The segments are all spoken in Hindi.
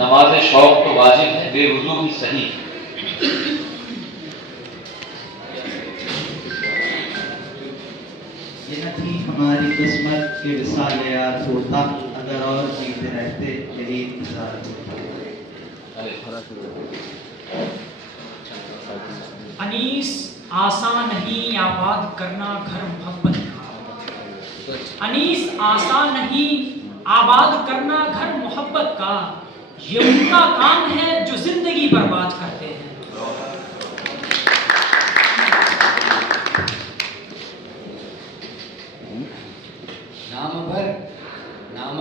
नमाज शौक तो वाजिब है, बेवुजू ही सही। ये न थी हमारी किस्मत के विसाल यार होता, अगर और जीते रहते यही इंतजार होता। अनीस आसान नहीं आबाद करना घर मोहब्बत का, अनीस आसान नहीं आबाद करना घर मोहब्बत का, ये उनका काम है जो जिंदगी बर्बाद करते हैं। नाम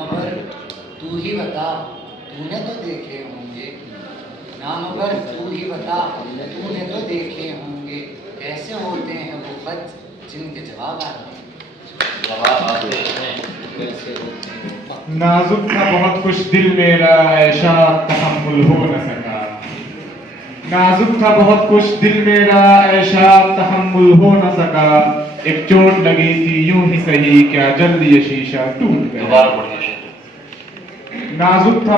भर तू ही बता, तूने तो देखे होंगे। नाम भर तू ही बता, तूने तो देखे होंगे। कैसे होते हैं वो खत जिनके जवाब आते हैं। नाजुक था बहुत कुछ दिल मेरा, ऐशा तहम्मुल हो न सका। नाजुक था बहुत कुछ दिल मेरा, ऐशा तहम्मुल हो न सका। एक चोट लगी थी यूं ही सही, क्या जल्द ये शीशा टूट गया। नाजुक था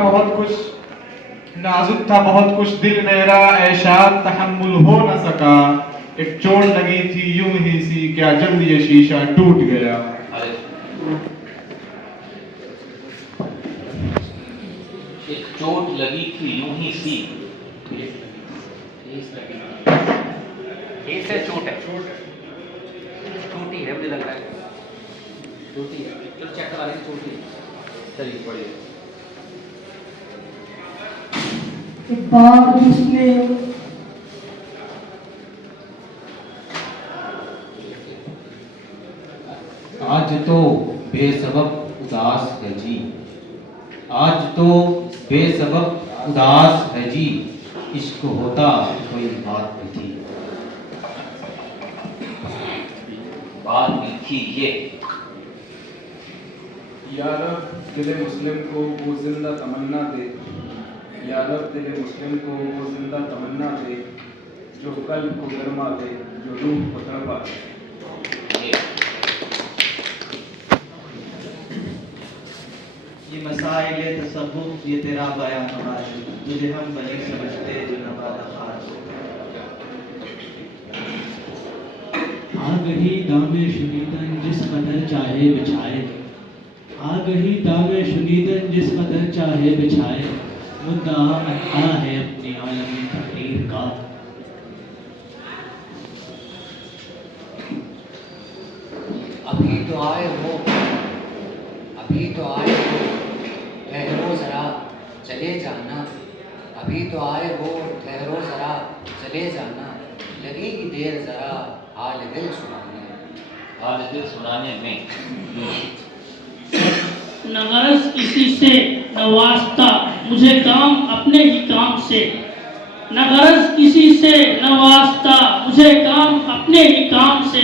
बहुत कुछ दिल मेरा, ऐशा तहम्मुल हो न सका। एक चोट लगी थी यूं ही सी, क्या जल्द ये शीशा टूट गया। एक चोट लगी थी यूं ही सी, एक से चोट है, छोटी है मुझे लग रहा है, छोटी है। चलो चेक करा लेंगे, छोटी है। चलिए पढ़िए। एक बार उसने आज तो बेसबब उदास है जी, आज तो बेसबब उदास है जी। इश्क होता कोई बात नहीं थी। बात नहीं थी ये। या रब दिल मुस्लिम को वो जिंदा तमन्ना दे, या रब दिल मुस्लिम को वो जिंदा तमन्ना दे, जो कल्ब को गरमा दे, जो रूह को तड़पा दे। ये मसाइल तसव्वुफ, ये तेरा बयान हमारे, तुझे हम बनी समझते जो नवादा खार हो। आ गई दामे शुनीदन जिस कदर चाहे बिछाए, आ गई दामे शुनीदन जिस कदर चाहे बिछाए। मुद्दा अता है अपनी आलमी तकदीर का। अभी तो आए हो, अभी तो आए हो, ठहरो जरा चले जाना। अभी तो आए हो, ठहरो जरा चले जाना। लगेगी देर जरा हाल दिल सुनाने, हाल दिल सुनाने में। न गरज किसी से न वास्ता, मुझे काम अपने ही काम से। न गरज किसी से न वास्ता, मुझे काम अपने ही काम से।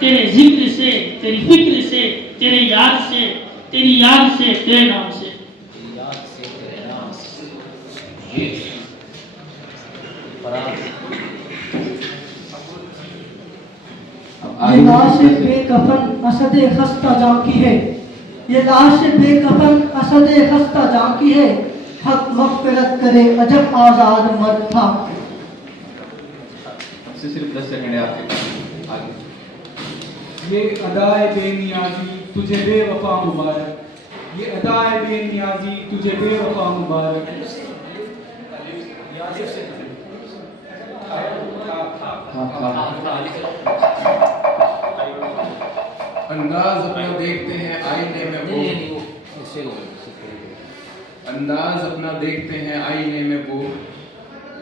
तेरे जिक्र से, तेरी फिक्र से, तेरे याद से, तेरी याद से, तेरे नाम से। ये ये लाश बेकफन असदे खस्ता जाम की है, ये लाश बेकफन असदे खस्ता जाम की है। हक मग़फ़िरत करे अजब आज़ाद मर्द था। सिर्फ 10 सेकंड है आपके पास, आगे। ये अदाए बेनियाजी तुझे बेवफा मुबारक, ये अदाए बेनियाजी तुझे बेवफा मुबारक। अंदाज अपना देखते हैं आईने में वो, अंदाज अपना देखते हैं आईने में वो,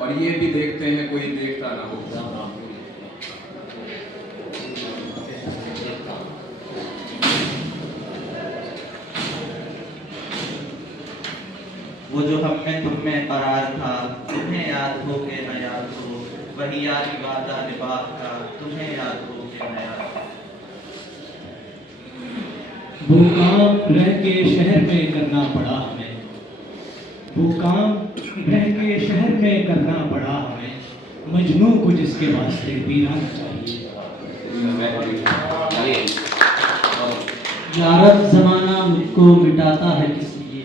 और ये भी देखते हैं कोई देखता ना हो। वो जो हम में तुम में करार था, तुम्हें याद हो के न याद हो। वही याद वादा निभाह का, तुम्हें याद हो के न याद हो। वो काम रह के शहर में करना पड़ा हमें, वो काम रह के शहर में करना पड़ा हमें। मजनू को जिसके वास्ते वीरान चाहिए। या रब ज़माना मुझको मिटाता है किस लिए,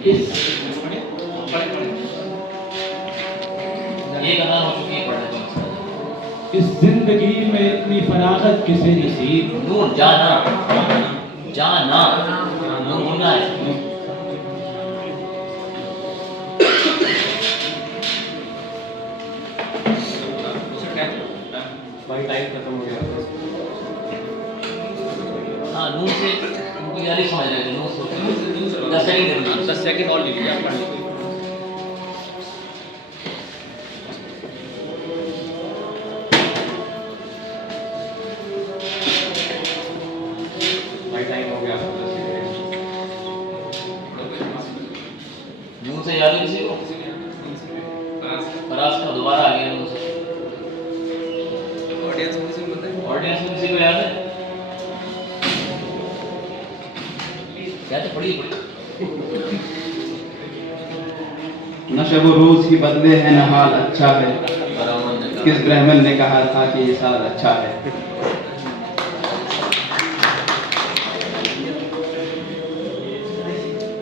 इस एक अनार हो चुकी है पढ़ने को इस जिंदगी में इतनी फरागत किसे नसीब नूर जाना जाना नूर होना है भाई टाइम खत्म हो गया। हाँ नूर से उनको यार ही समझ रहे थे नूर सोच 10 सेकंड 10 सेकंड और ले लीजिए आप पढ़ लीजिए भाई टाइम हो गया आपका 10 सेकंड। नूर से याद है किसी को फराज का दोबारा आ गया नूर से ऑडियंस में किसी को याद है याद है पढ़िए नशब रोज की बदले है न हाल अच्छा है किस ब्राह्मण ने कहा था कि ये साल अच्छा है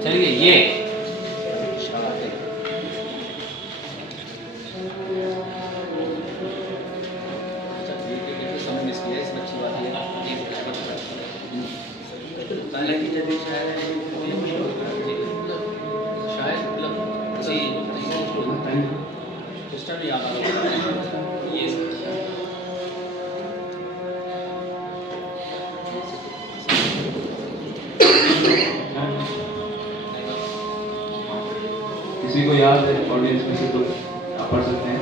चलिए ये किसी को याद है ऑडियंस में से तो आप पढ़ सकते हैं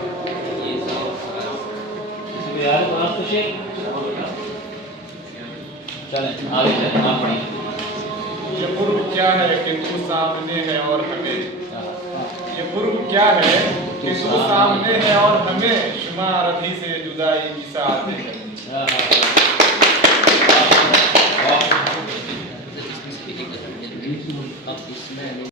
किसी को याद है फराज तो शेख चलें आगे चलें आप पढ़िए ये पूर्व क्या है कि तू सामने है और हमें ये पूर्व क्या है कि तू सामने है और हमें शुमार अभी से जुदाई की साथ है